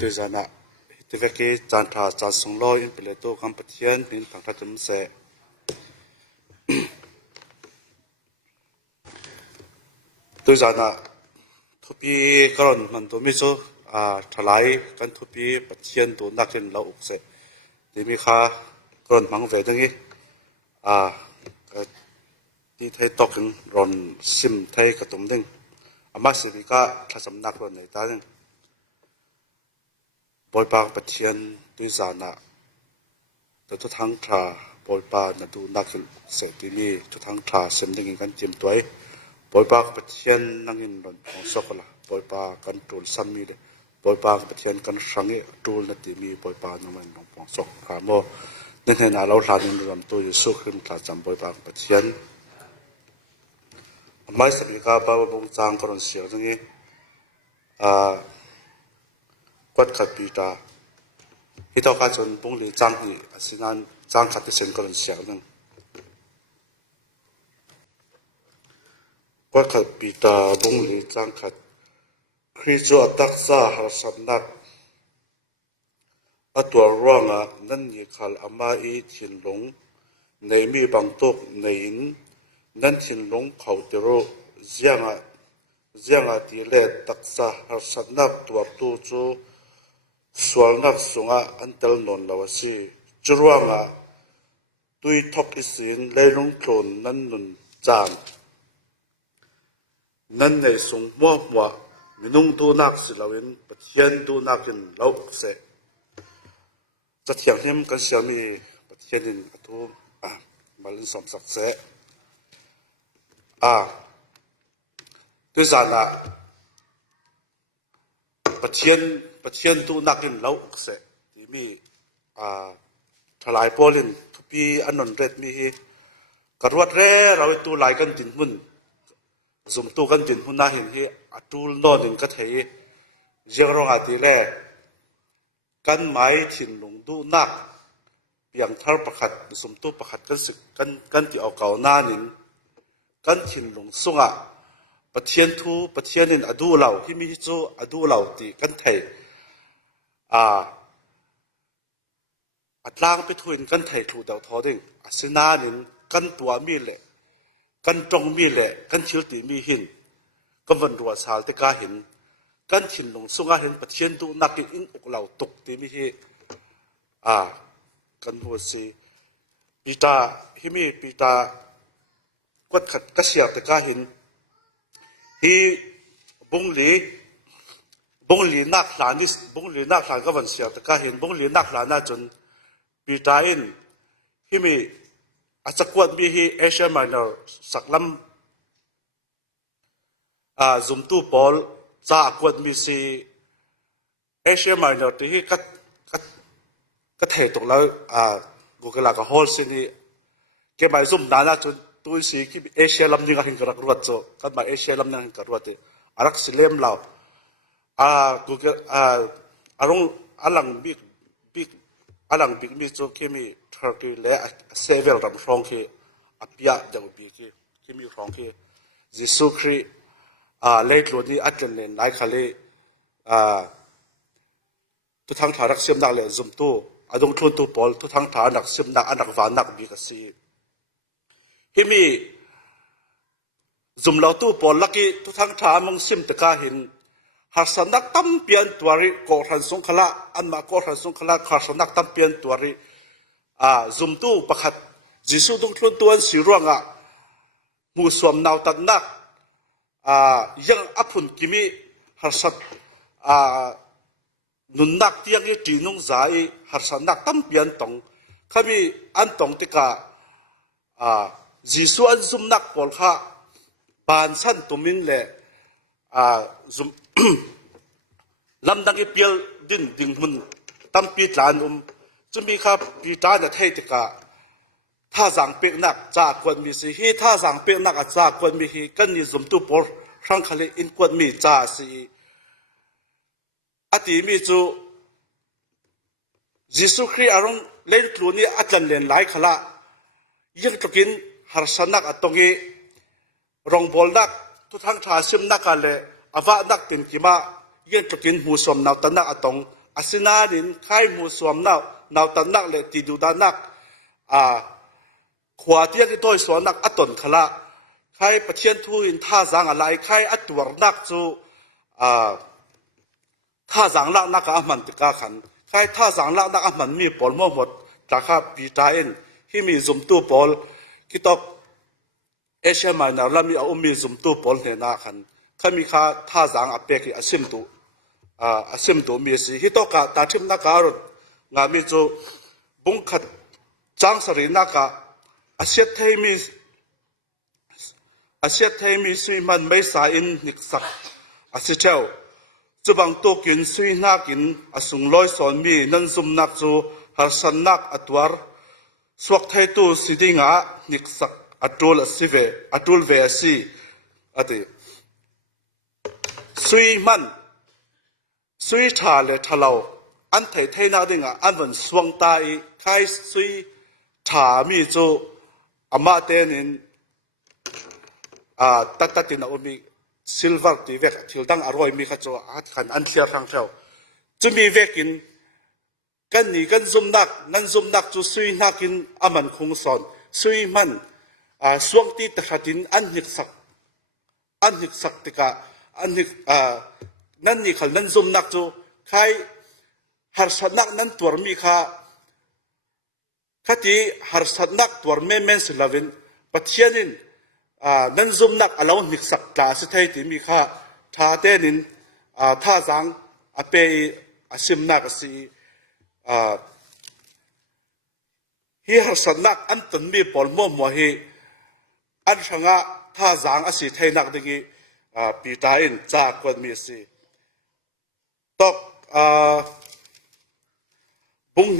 tôi ra nè thì cái chăn thà chăn sông loi in bể tô cam bát thiên in thằng thà chấm sẻ tôi ra nè thu pi cái mình tôi mới số thà lại cái thu pi bát thiên tôi nãy trên lâu sẻ thì mi khá cái mang về đó ngheที่ไทยตกกันร้อนซิมไทยกระตุ้มดึงมาสิบิกาถ้าสำนักร้อนในตาดึงบอยปากปะเทียนด้วยจานะแต่ทุกทั้งทราบอยปาณดูนักเสตีมีทุกทั้งทราเสมดึงกันจิมตัวบอยปากปะเทียนนั่งอินร้อนของสกละบอยปากันตูลซ้ำมีเลยบอยปากปะเทียนกันสังเกตูลนัดมีบอยปานั่งมันของสกขาโมนั่นเห็นเราหลานรำตัวยิสุขึ้นถ้าจำบอยปากปะเทียนไม่สบิกาบาบงจางกรณเสียงนี้กัดขัดปีตาที่ต้องการจนบงลีจางนี่สิ่งนั้นจางขัดที่เส้นกรณเสียงนึงกัดขัดปีตาบงลีจางขัดคริจูอัตักซาหาสำนักตัวร่างนั่นยิ่งขัดอามาอีถิ่นหลงในมีบางตกในอินนั่นถิ่นหลงเขาเตโรเจียงตีเล่ตักษาหาสนักตัวตู้จูสวลนักสงะอันเตลนนลาวสีจรวงตุยทอกอิสินเลยลงโคลนนั่นนุนจางนั่นในสงมัวมินุงดูนักสิลาวินปะเทียนดูนักินลาวเสจะเถียงเห็นกันเสียมีปะเทียนินอทุมาลินสมศักดิ์เสด้วยจานะปะเทียนดูนักกินเหล้าเสที่มีทลายโพลินทุปีอันนนเรศมีกระวัดเร่เราตัวลายกันดินหุ่นซุ่มตัวกันดินหุ่นน่าเห็นที่ตูลนอนินก็เทยเจ้าร้องอาทิเล่กันไม้ถิ่นหลงดูนักเพียงทาร์ประคัดซุ่มตัวประคัดกันสึกกันที่เอาเก่าหน้านินกันถิ่นหลงสุงปะเทียนทูปะเทียนนินอดูเหล่าที่มีจูอดูเหล่าตีกันไทยอัดล่างไปทุนกันไทยถูดาวทอดึงสินานินกันตัวมีเละกันตรงมีเละกันชิลตีมีหินก็วันรัวสาลตะกาหินกันถิ่นหลงสุงเห็นปะเทียนทูนักอินอุกเหล่าตกตีมีหิกันหัวสีปีตาฮิมีปีตากวดขัดกระเสียตะกาหินที่บงลีนักหลานนี่บงลีนักหลานก็วันเสียตะกาหินบงลีนักหลานน่าจนปีตาอินที่มีอาจจะกวดมีที่เอเชียมาเนอร์สักลำซุมตู้บอลจากวดมีสีเอเชียมาเนอร์ที่ก็เทตรงแล้วกูก็ลากฮอลสินี่เก็บไปซุ่มนานจนตัวสีที่เอเชียลำนึงก็เห็นกระรวดโจกันมาเอเชียลำนึงกระรวดอารักสิเลมเรากูก็อารมณ์อลังบิ๊กมีโจที่มีเทอร์กีและเซเวลรำร้องที่อภิยาเดวบีที่มีร้องที่ยิสุครีเลกโลนี่อัจฉริยะนายขลีทุกทางฐานนักเสียมนักเลยซุ่มตู้ดงทุนตู้บอลทุกทางฐานนักเสียมนักอันนักวานักบีกสีที่มีซุ่มเหล่าตู้บอลลักกี้ทุกทางฐานมองซิมตะกาหินหากสนักตั้มเปลี่ยนตัวริโกรันสงขลาอันมาโกรันสงขลาหากสนักตั้มเปลี่ยนตัวริซุ่มตู้ประคัดจิสุดงทุนตัวสีร่วงมูสวมนาวตันนักยังอภุนกิมิหากสัตนุนนักที่ยังจีนงใจหากสนักตั้มเปลี่ยนตรงขมีอันตรงติกาจิสุอันซุ่มนักบอลข้าบานสันตุมินเล่ซุ่มลำดังเปียลดิงหุ่นตั้มปีจานจะมีข้าปีจานเนี่ยไทยติกาถ้าสั่งเปียกนักจากคนมีสิฮีถ้าสั่งเปียกนักจากคนมีฮีกันนี่ซุ่มตุบอลร่างขลีอินคนมีจ่าสิอดีมีจูยิสุครีอารมณ์เล่นครูนี่อัจฉริยะหลายขละยังตะกินหาสนักตรงนี้รองบอลนักทุกทางชาซิมนักอะไรอวะนักตินกิมายังตะกินหูสมนาวตันนักตรงอ asina din khai mu suam naw tan nak le ti du da nak khwa tia ki toy so nak aton khala khai pathian thu in tha jang alai khai atwar nak chu tha jang lak nak a man ti ka khan khai tha jang lak nak a man mi pol mo mot ta kha pi ta in hi mi zum tu pol ki tok Asia Minor lami a ummi zum tu pol ne na khan khami kha tha jang a pe ki asim tu mi si hi to ka ta thim na ka ro nga mi chu bung khat chang sari na ka asiat thei mi sui man mai sa in nik sak asitheu chubang to kin sui na kin asung loi son mi nan zum nak chu har san nak atwar swak thai tu sidinga nik sak atul ve si ati sui tha le thalau an thai na dinga an van swang tai khai sui tha mi chu ama tenin tatatin omi silver ti vek thildang aroi mi kha chu khan an thlia thang thau chumi vekin kan ni kan zum nak chu sui nakin aman khung son sui man swang ti tahatin an hik sak tika an hik nan ni khal nan zum nak chu khai har sanak nan tur mi kha khati har sanak tur men silavin pathianin nan zum nak alo hik sak ta se thai ti mi kha tha tenin tha jang ape asim nak si hi har sanak an tan mi pol mo hi an thanga tha jang asi thai nak dingi pi ta in cha kon mi si tok bung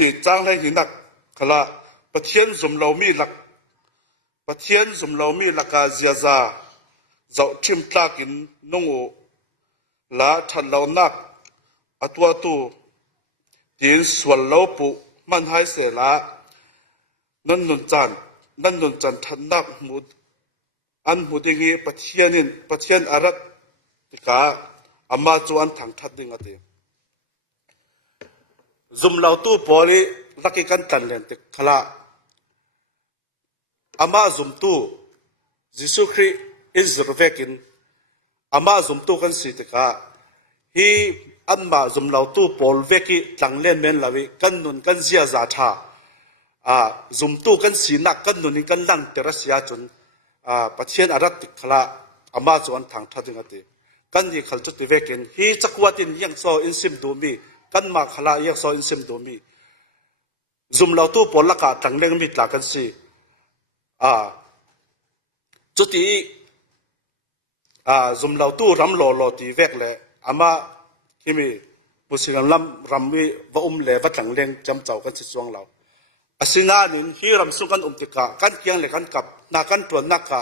hi chang lai hi nak khala pathian zum lo mi laka zia za zau chim tlakin nungu la than lo nak atwa tu tin swal lo pu man hai se la nan nun chan than nak mud an mudingi pathian arat tika ama chuan thang that ding ate zum lau tu poli laki kan tan len te khala ama zum tu jisu khri izrvekin ama zum tu kan si tika hi anma zum lau tu pol veki tlang len men lawi kan nun kan zia za tha zum tu kan si nak kan nun kan lang terasia chun pathian arat tik khala ama chuan thang that ding ate kan ni khal chu ti vekin hi chakwatin yang so in sim du mi kan ma khala yang so in sim du mi zum lau tu pol laka tlang leng mi tla kan si chuti zum lau tu ram lo ti vek le ama kimi pusilam lam ram mi va le va tlang leng jam chau kan si chuang lau asina nin hi ram su kan tika kan kiang le kan kap na kan tuan naka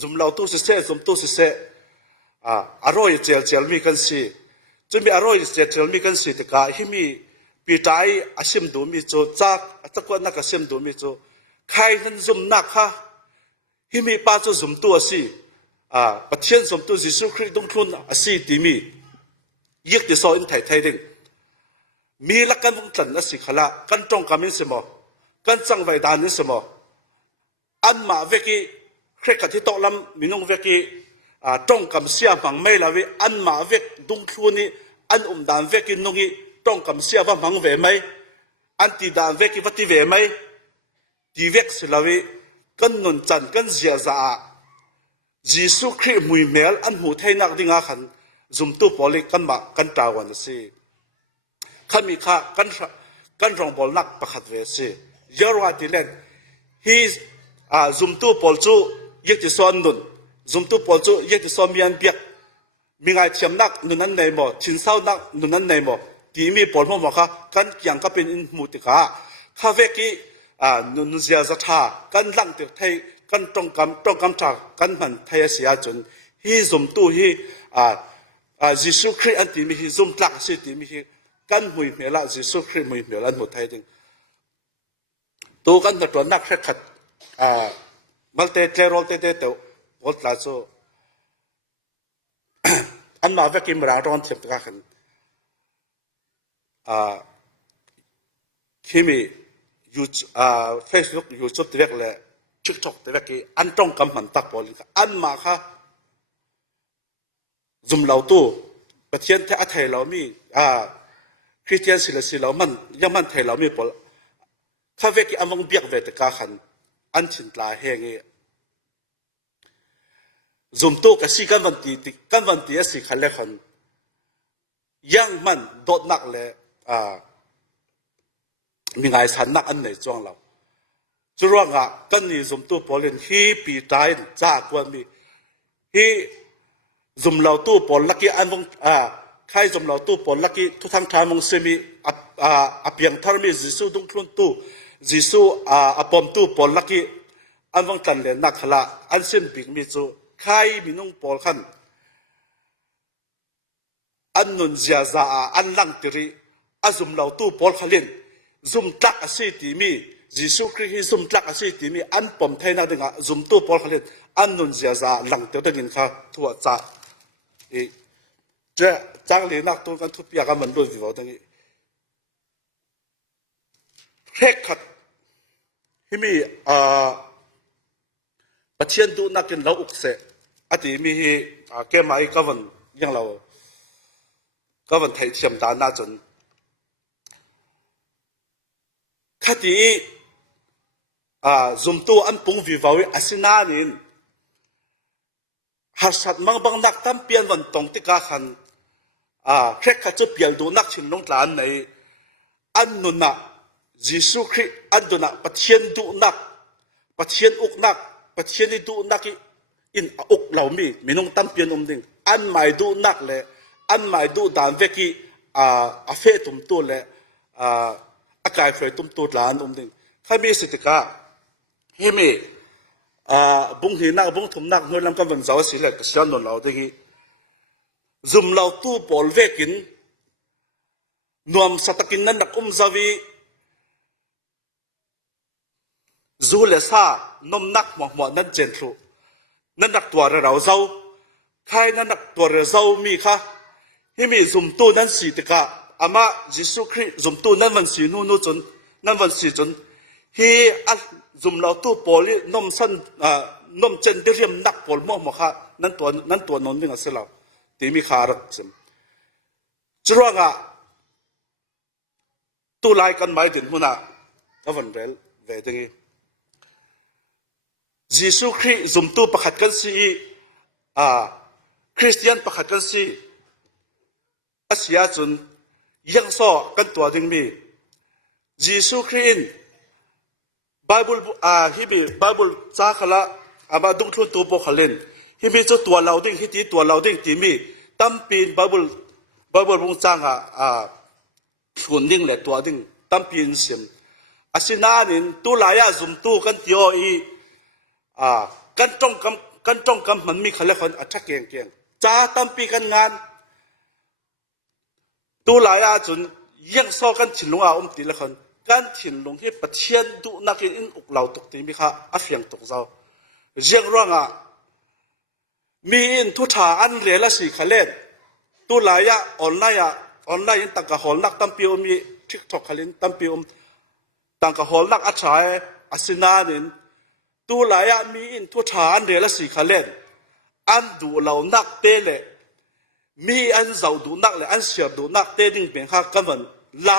zum lau tu se zum tu se aroi chel mi kan si chumi aroi chel mi kan si tika hi mi pi tai asim du mi cho chak atakwa naka sim du mi cho khai nan zum nak ha hi mi pa cho zum tu asi pathian zum tu jisu khri dong thun asi ti mi yek ti so in thai ding mi la kan vung tlan asi khala kan tong kamin se mo kan chang vai dan ni se mo an ma veki khre ka thi to lam minung veki tong kam sia mang mai la we an ma vek dung thu ni an dan veki nungi tong kam sia wa mang ve mai an ti dan veki vati ve mai ti vek se la we kan nun chan kan zia za jisu khri mui mel an mu thai nak dinga khan zum tu poli kan ma kan tawan si khami kha kan rong bol nak pakhat ve si yorwa tilen he zum tu pol chu yek ti son nun zum tu pol chu yek ti som mian biak mingai thiam nak nunan nei mo chin sau nak nunan nei mo ti mi pol mo kha kan kyang ka pin in mu ti kha kha ve ki nun zia za tha kan lang ti thai kan tong kam tha kan man thai sia chun hi zum tu hi jisu khri an ti mi hi zum tlak si ti mi hi kan hui mela jisu khri mui mela mu thai ding tu kan na to nak khat malte terol te to volt la so อันมาเวกิมรางร้อนเทียมกันที่มียูเฟซบุ๊กยูทูบตัวเล็กทิกต็อกตัวเล็กอันตรงกำมันตักบอลอันมาค่ะซุ่มเหล่าตู้ประเทศที่อัฐเหล่ามีคริสเตียนสิเหล่ามันยังมันไทยเหล่ามีบอลข้าเวกิอันวงเบียกเวตกาขันอันฉินตาแห้งซุ่มตู้กับสิกันวันตีสิขันเล็กขันยังมันโดดนักเลยมีไงสันนักอันไหนจ้องเราจุดว่ากันนี่ซุ่มตู้พอเล่นฮีปีตายจากวันมีฮีซุ่มเราตู้พอลักกี้อันวงใครซุ่มเราตู้พอลักกี้ทุกทางทางมงเซมีเพียงทาร์มีจิสูดุงคลุนตู้จิสูปอมตู้พอลักกี้อันวงกันเลยนักขละอันเส้นปีกมีจูใครมีนุ่งพอขันอันนุนเจียซาอันลังติริอาซุ่มเราตู้พอขลินซุ่มตักอาศัยตีมีจิสูคริสต์ซุ่มตักอาศัยตีมีอันปอมไทยนักดึงซุ่มตู้พอขลินอันนุนเจียซาลังเตียวดึงค่ะทั่วจ้าเจ้าจังเลยนักตัวกันทุบยากันมันด้วยวิวตรงนี้เพ็กขัดที่มีประเทศดูนักกินเราอุกเสะอดีมีแกมาอีกวันยังเราก็วันไทยเทียมตาหน้าจนคดีซุ่มตัวอันปุ่งวิววิอาศินานินหาสัตว์มังบังนักตั้มเปลี่ยนวันตรงติกาขันแค่ขัดจะเปลี่ยนดูนักชิงลงหลานในอันนุนะยิสุคริอันนุนะปะเทียนดูนักปะเทียนอุกนักปะเทียนดูนักอินอุกเหล่ามีน้องตั้มเปลี่ยนดิ่งอันไม่ดูนักเลยอันไม่ดูด่านเวกีเฟตุ่มตัวเลยอากาศเฟตุ่มตัวหลานดิ่งข้ามีสิทธิ์กาเฮมีบุ้งหินักบุ้งถุมนักเงินลำกำลังสาวสิเล็กเสียนนเราได้กี่ซุ่มเราตู้บอลเวกินนวมสตกินนั้นนักซาวีจูเลซ่านมนักหมอกนั้นเจนทุนั่นนักตัวเราเจ้าใครนั่นนักตัวเราเจ้ามีค่ะที่มีซุ่มตู้นั้นสีตกะอามายิสุคริซุ่มตู้นั้นวันสีนู่นจนนั้นวันสีจนที่ซุ่มเราตู้บอลนมสั้นนมเจนเดียมนักบอลมั่วค่ะนั้นตัวนนนี่ก็เสียแล้วที่มีขารักสิมจุดว่าตู้ไล่กันไม่ถึงหัวหน้าก็วันเร็วเวทียิสุคริซุ่มตู้ประคัดกันสิคริสเตียนประคัดกันสิอาเซียจนยังซ้อกันตัวดึงมียิสุคริสไบเบิลฮิบิไบเบิลจ้าขละมาดุงทุนตัวปกขลินฮิบิจะตัวเราดิ้งฮิตีตัวเราดิ้งตีมีตั้มปีนไบเบิลบุงจ้างส่วนดิ้งแหละตัวดิ้งตั้มปีนเสียมอาศินานินตัวลายซุ่มตู้กันเดียวกันจ้องกำมันมีขลังคนอัจฉริยะจ้าตั้มปีกันงานตัวลายจนยังซ้อกันถิ่นลงตีละคนการถิ่นลงที่ประเทศดูนักอินอุกเหล่าตกตีมีค่ะอัฟยังตกเจ้าเรื่องร่างมีอินทุท่าอันเรียลสีขเล่นตัวหลายออนไลน์ตั้งกับหอนักตั้มปีมีทิกทอกขลินตั้มปีตั้งกับหอนักอัจฉริยอาศินานินตัวหลายมีอินทุท่าอันเรียลสีขเล่นอันดูเหล่านักเตะเลยมีอันเจ้าดูนักเลยอันเสียดูนักเตะดิ้งเป็นข้ากันวันไล่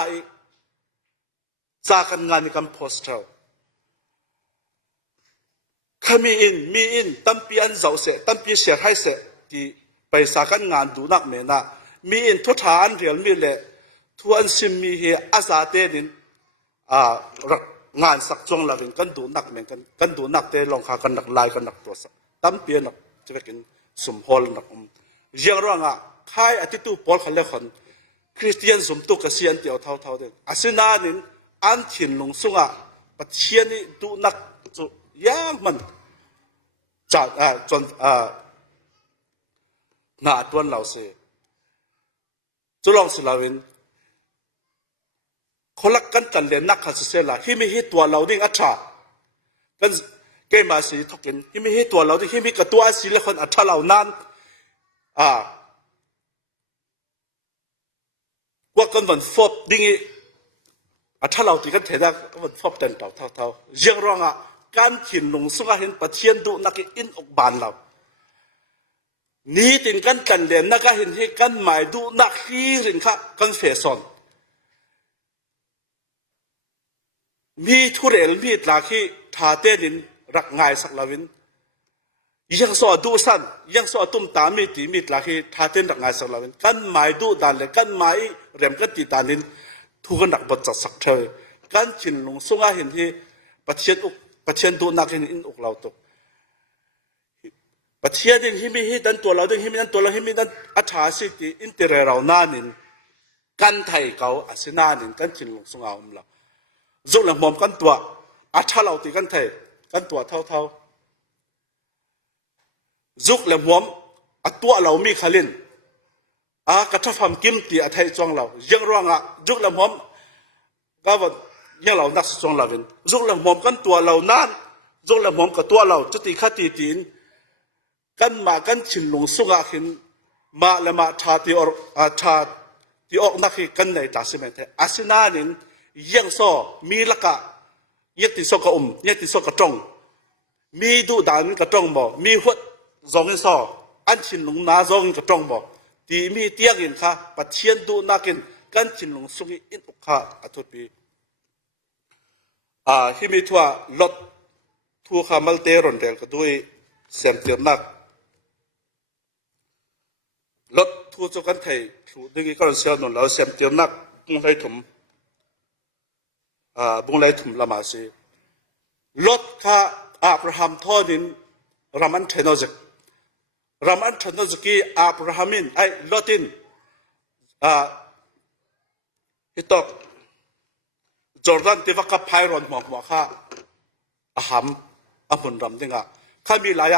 จากกันงานในการโพสต์เราข้ามีอินตั้มปีอันเจ้าเสตั้มปีเสียให้เสที่ไปจากกันงานดูนักเมน่ามีอินทุกฐานเรียลมีเลยทุกอันซิมมีเฮอาซาเตดินงานสักจงละกันดูนักเหมือนกันดูนักเตะลองขากันนักลายกันนักตัวสักตั้มปีนักจะเป็นสมฮอลนักยังร่างใครอธิตุปอลขันเล่คนคริสเตียนสมตุกเสียนเตียวเท่าเดิมอาศินานินอันถิ่นลงสุงปัจเจียนี่ดูนักจุยากมันจัดจนหน้าตัวเราเสียจุลองสลาวินคนละกันเรียนนักขัดเสียละที่ไม่ให้ตัวเราดิ้งอัจฉริกันเกมาสีทกินที่ไม่ให้ตัวเราดิ้งที่ไม่กับตัวสีละคนอัจฉริเรานั้น กันวันฟบดิ้งถ้าเราตีกันเถอะวันฟบเต็นเท่ายังร้องการถิ่นลงสุงเห็นปะเทียนดูนักอินอกบานเรานี่ตินกันเด่นนักเห็นให้กันหมายดูนักฮีรินค่ะกันเฟซอนมีทุเรศมีตลาที่ทาเตนินรักง่ายสักลาวินยังสอดูสันยังสอตุ้มตามีตีมีตลาที่ทาเตนรักง่ายสักลาวินกันหมายดูดันเลยกันหมายเริ่มกันตีตานินทุกันนักบัดจัดสักเธอกันชินลงสุงเห็นที่ปะเทียนดูนักเห็นอินอกเราตกปะเทียนยังหิมีหิดันตัวเราดันหิมีดันตัวเราหิมีดันอัฐาสิติอินเตเรเราหน้านินกันไทยเขาอาศินานินกันชินลงสุงเอาเราจุกหลังมอมกันตัวอัฐาเราตีกันไทยกันตัวเท่าจุกหลังมอมอัตตัวเรามีขลินกระทำกิมตีอัฐายจวงเรายังร้องจุกหลังมอมก็ว่ายังเรานักจวงเราเป็นจุกหลังมอมกันตัวเรานั่นจุกหลังมอมกับตัวเราจุดตีขัดตีนกันมากันชินลงสุงหินมาและมาชาติออกนักกันในตาสิเมนเทอาศินานินยังโซมีละกะยัติโซกะยัติโซกะจงมีดูดานกะจงบ่มีหัวจงโซอันชินลงนาจงกะจงบ่ตีมีเตียงอินค่ะปัจเจียนดูนักินกันชินลงสุงอินอุค่ะอัตุปีที่มีทัวลดทัวขามัลเตรอนเดลก็ด้วยเสียมเตียนนักลดทัวจกันไทยถูดึงก็เสียนนแล้วเสียมเตียนนักบุงไลถุมละมาสิลดข้าอับราฮัมทอดินรามันเทนอสกีอับราฮัมินไอลดินฮิตอกจอร์แดนที่ว่ากับไพรอนหมอกข้าอามุนรำดิงข้ามีหลาย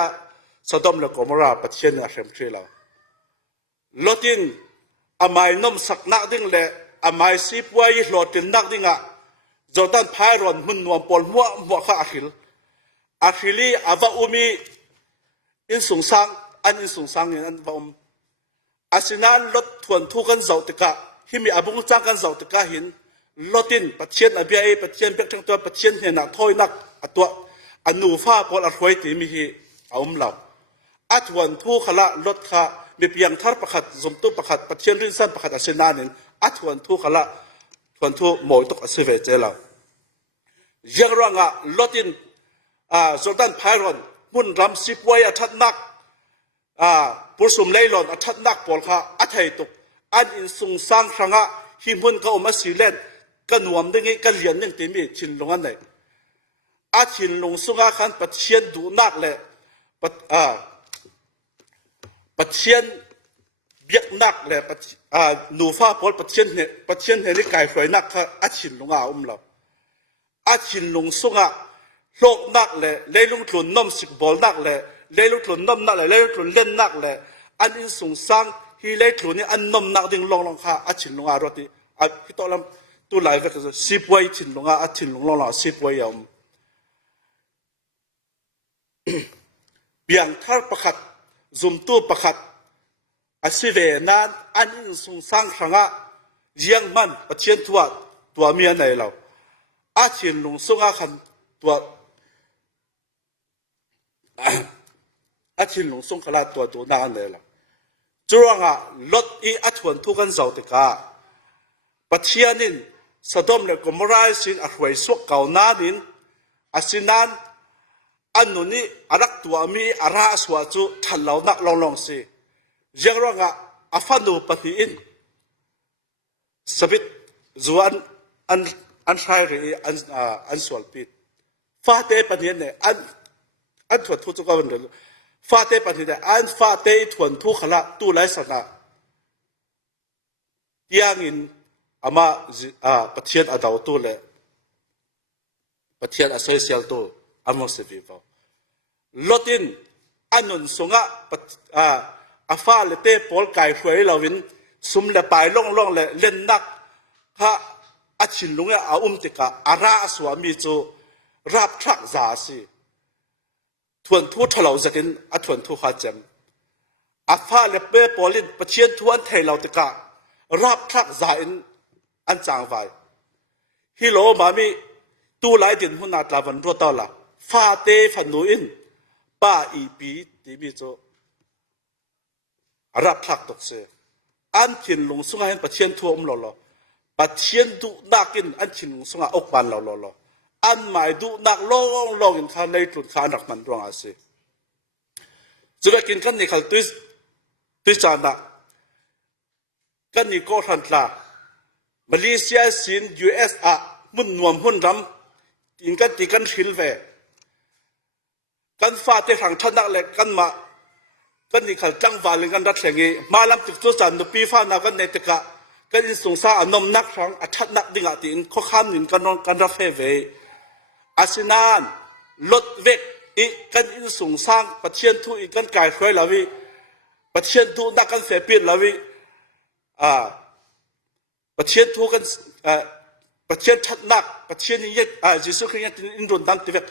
สะดมและกอมราปะเทียนเข็มทรีเราลดินอามายนมสักนักดิ้งเละอามายซีปวยหลอดินนักดิ้งจอร์แดนไพรอนมุนนวมปอลมัวข้าอาคิลีอาวาอุมีอินสุงสังอันอินสุงสังเนี่ยอันว่าอาศินานลดทวนทุกันเจ้าตะกะที่มีอาบุงจ้างกันเจ้าตะกะหินลดินปัจเจียนอเบียปัจเจียนเบียกทั้งตัวปัจเจียนเนี่ยนักถอยนักตัวอนูฟ้าปอลอรวยตีมีฮีเอาเราอัตวันทุขละลดข้ามีเพียงทาร์ประคัดสมตุประคัดปัจเจียนรินสันประคัดอาศินานินอัตวันทุขละทวนทุหมอยตกอสิเวเจเรายังร่างลดินจอร์แดนไพรอนมุนรำสิบวัยอัฐนักผู้สมเลลอนอัฐนักปอลข้าอัฐไยตุกอันอินสุงสังครั้งหิมุนก็อมาสิเลนกันหวมได้ไงกันเลียนยังตีมีชินลงอันไหนชินลงสุงขันปัจเจียนดูนักเลยปัจเจียนเบียกนักเลยนูฟ้าปอลปัจเจียนเนี่ยนี่ไก่ไฟนักค่ะชินลงเราชินลงสุงโลกนักเลยเลี้ยงทุนน้อมสิบบอลนักเลยเลี้ยงทุนน้อมนักเลยเลี้ยงทุนเล่นนักเลยอันอินสงสังฮีเลี้ยงทุนนี่อันน้อมนักดิ่งลงค่ะชินลงรถที่ที่ตัวลำตัวไหลก็คือสิบวัยชินลงชินลงสิบวัยเบียงทาร์ประคัดซุมตัวประคัดสิเวนันอันอินสงสังครั้งยังมันปัจเจียนตัวเมียไหนเราชินลงสุงขันตัวชินลงส่งขลาตัวนั่นเลยล่ะจวงลดอัฐวนทุกันเจ้าติกาปัจเจียนินสะดมเลยก็มรายสินอรวยสวกเก่านานินสินันอันนู้นนี่รักตัวมีราสวาจูทันเหล่านักลองสิยังร่างฟันูปฏิอินสบิดจวนอันใช่หรืออันสวลปิดฟาเตปันเห็นเนี่ยอันถวนทุกข์ก็เป็นเรื่องฟาเตปันเห็นเนี่ยอันฟาเตถวนทุกข์ละตู้ไรสนะยังอินอามาปฏิเสธอดาวตู้เลยปฏิเสธอาศัยเสียตู้อามุสลิมลดอินอันนุนสงะฟ้าเลเตปอลไก่ช่วยเราวินซุ่มเลไปล่องเลยเล่นนักฮะชินลุงติกาอาราสวามีจูรับทักษาสิทวนทุทะเลาจะกินทวนทุขาจำฟ้าเลเปปอลินปะเชียนทวนไทยเราติการับทักษาอิน อันจางไว้ฮิโลมามีตูหลายดินหุ่นนาตลาวันรัวตอละฟาเตฟันนูอินป้าอีปีที่มีโจรับทักตกเสอันถิ่นลงสุงให้ประเทศทั่วหล่อประเทศดูนักกินอันถิ่นลงสุงอกบานหล่ออันหมายดูนักลองอินข้าในตุนข้านักมันรวงอาศัยจะได้กินกันนี่เขาตุยจานะกันนี่ก็ทันละมาเลเซียสิน US มุนนวมหุ่นรำอินกันตีกันหินเวกันฟาเตหังทันนักเล็กกันมากันนี่เขาจังหวะเรื่องกันรัฐเสงีมาลำติดตัวจันทร์ปีฟ้านากันในตะกะกันอินสงสารอนมนักฟังอัชัดนักดิ่งตินข้อข้ามนินกันนองกันรัฐเวอาศินานลดเวกอีกันอินสงสารประเทศทุอีกันกายช่วยลาวิประเทศทุนักกันเสียเปรียบลาวิประเทศทุกันประเทศชัดนักประเทศนี้จิสุขยังอินโดนดันติเวก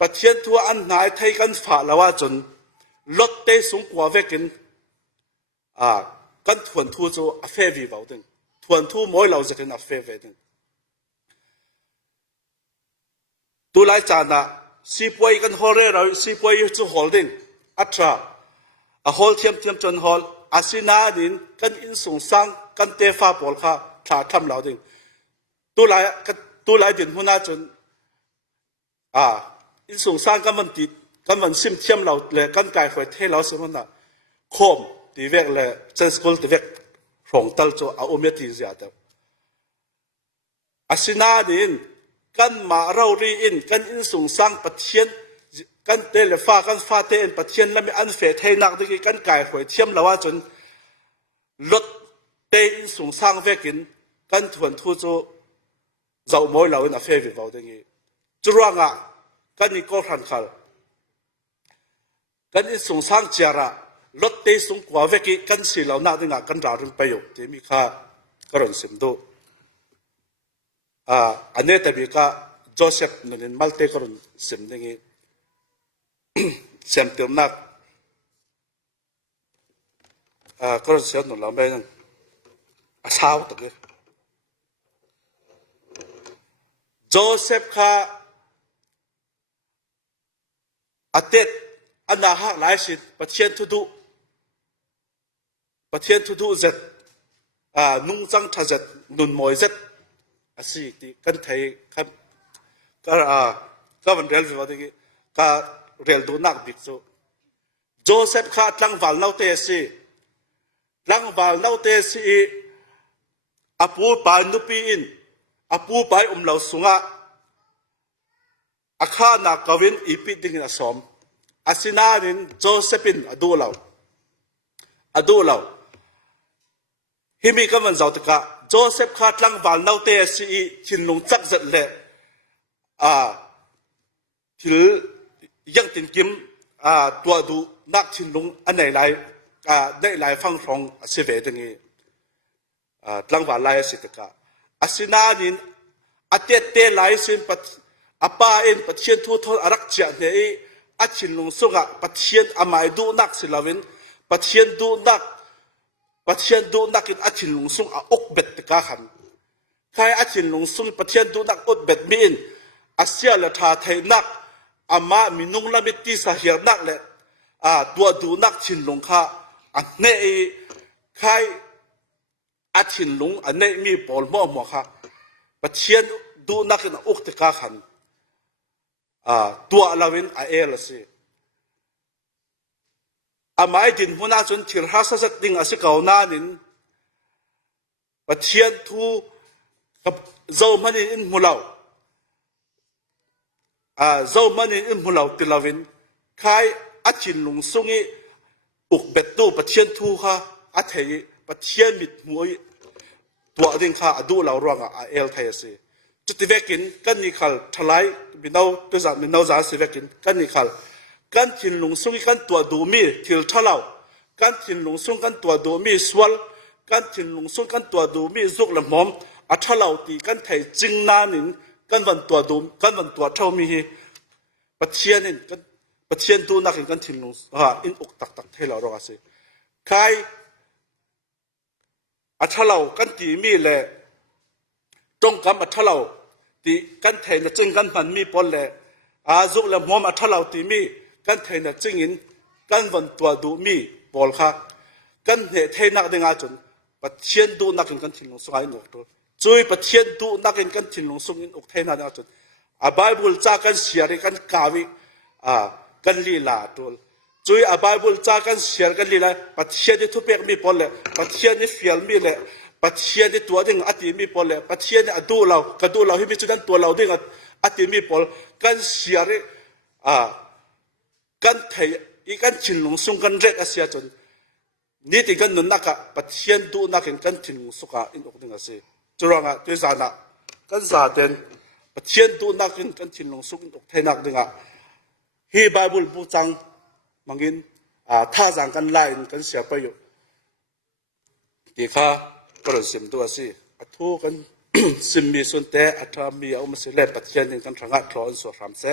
ประเทศทุอันไหนไทยกันฝ่าละว่าจนลดเตะสูงกว่าเวกินกันทวนทูโจอเฟวีเบาดึงทวนทูมวยเราจะกันอเฟวีดึงตัวไล่จานะซีป่วยกันฮอลเร่เราซีป่วยอยู่จู่ฮอลดิ้งอัตราฮอลเทียมจนฮอลอาศินาดินกันอินสงสังกันเตฟ้าปอลค่ะถ้าทำเราดึงตัวไล่ดินหัวหน้าจนอินสงสังกันมันติดกันมันซิมเทียมเราเลยกันกายคอยเทเราสมันน่ะโคมตีเวกเลยเซนสกุลตีเวกรองตัลโจเอาเมติเสียเดียวอาศินาดินกันมาเรารีอินกันอินสงสังปัจเจียนกันเตลฟ้ากันฟ้าเตนปัจเจียนแล้วมีอันเฟทให้นักที่กันกายคอยเทียมเราว่าจนลดเตอินสงสังเวกินกันทวนทูโจเจ้ามวยเราอินอเฟวิวดึงจุรังกันนี่ก็ทันขัลกันอินสงสังเจาระลดเตะสูงกว่าเวกิกันสิเหล่านั้นงากันรารึงประโยชน์ที่มีค่ากระดสิมดูอันนี้แต่มีค่าโจเซฟนั่นมัลเตกระดสิมนี่เซมเติมนักกระดสิมนั่นเราไม่นั่งอาสาวตะกี้โจเซฟค่าอาเตตอันน่าหักหลายสิประเทศทุดุเจ็ดนุ่งจังทัดเจ็ดนุ่นมวยเจ็ดสิที่กันไทยครับก็วันเรียลวิวดีก็เรียลดูนักบิ๊กโซโจเซฟข้าตั้งวัลเล่าเตสิอาปูปานุปีอินอาปูไปเหล่าสุงะอาข้านักกวินอีพิดิ่งนะสมอาศินารินโจเซฟินอดูเราฮิมีกันวันเจ้าตะกะโจเซฟข้าตั้งวัลเล่าเตสิทินลงจักจัดเลยที่ยังตินกิมตัวดูนักทินลงอันไหนได้หลายฟังฟองเสวตงี้ตั้งวัลไล่สิตะกะอาศินารินอาเตเตไลสินปัจอาป้าเอ็นปัจเจียนทูทอรักเจียนเนี่ยอาชินลงสุกะปัจเจียนอาไม่ดูนักสิลาวินปัจเจียนดูนักอินอาชินลงสุงอาอกเบ็ดตะกะขันใครอาชินลงสุงปัจเจียนดูนักอกเบ็ดมีอินอาเซียละทาไทยนักอามามินุงละมิตีสาเฮียนักเลยตัวดูนักชินลงค่ะอันนี้ใครอาชินลงอันนี้มีปอลหม้อค่ะปัจเจียนดูนักอินอกตะกะขันตัวเราวินเอลสิไม่ดินหัวหน้าจนที่รัฐสัตดิ่งสิเก่านานินประเทศทูกับเจ้ามันอินมุลาติลาวินใครอาชินลงสุงีอุกเบ็ดตูประเทศทูค่ะอาเทยประเทศมิดมวยตัวดิ่งค่ะดูเราร่วงเอลไทยสิจุดเวกินกันนิคัลทลายมินเอาจ่าสิเวกินกันนิคัลกันทินลงสุงกันตัวดูมีทิลทลาวกันทินลงสุงกันตัวดูมีสวลกันทินลงสุงกันตัวดูมีซุกละมอมอัทลาวตีกันไทยจิงนานินกันวันตัวดูกันวันตัวเท่ามีปัจเจียนินกันปัจเจียนดูนักกันทินลงอินอกตักเทลารอสิใครอัทลาวกันตีมีเลย อาชินลงสุงกันตัวดูมีทิลทลาวกันทินลงสุงกันตัวดูมีซุกละมอมอัทลาวตีกันไทยจิงนานินกันวันตัวเท่ามีปัจเจียนินกันปัจเจียนดูนักกันทินลงอินอกตักเทลารอสิใคร อัทลาวกันตีมีเลย อาชินลงสุงกันตัวดูมีทิลทลาวกันทินลงสุงกันตัวดูมีซุกละมอมอัทลาวตีกันไทยจิงนานินกันวันตัวเท่ามีปัจเจียนดูนักกันทินลงอินอกตักเทลารอสิใคร อัทลาวกันตีมีเลย ตรงกับอัทเราที่กันเทนจึงกันมันมีปนเลยจุกและมอมอัทเราที่มีกันเทนจึงอินกันวันตัวดูมีปอลค่ะกันเหตุนักดึงอาจนปัจเจียนดูนักกันทิ้งลงสายนกตัวช่วยปัจเจียนดูนักกันทิ้งลงสุงินอกเทนักอาจนไบเบิลจากกันเสียกันกาวิกันลีลาตัวช่วยไบเบิลจากกันเสียกันลีลาปัจเจียนที่ทุบเปกมีปอลเลยปัจเจียนที่ฟิลมีเลยปัจเจียนที่ตัวดึงอติมีปอลเลยปัจเจียนที่ดูเรากระดูเราที่มีจุดนั้นตัวเราดึงอติมีปอลกันเสียกันเทอีกันทิ้งลงสุงกันเร็กอาเซียจนนี่ที่กันนุนนักปัจเจียนดูนักกันทิ้งลงสุกอินอกดึงอาเซียจุรังตัวจานะกันซาเดนปัจเจียนดูนักกันทิ้งลงสุกอินอกเทนักดึงฮีไบเบิลบูจังมังอินท่าจังกันไล่กันเสียประโยชน์ที่ข้าก็รู้สึกตัวสิทุกัน สิมีส่วนแต่อัตรามีเอามาเสียเล็บปัจเจียนกันทางอัตราอันสุดรำเส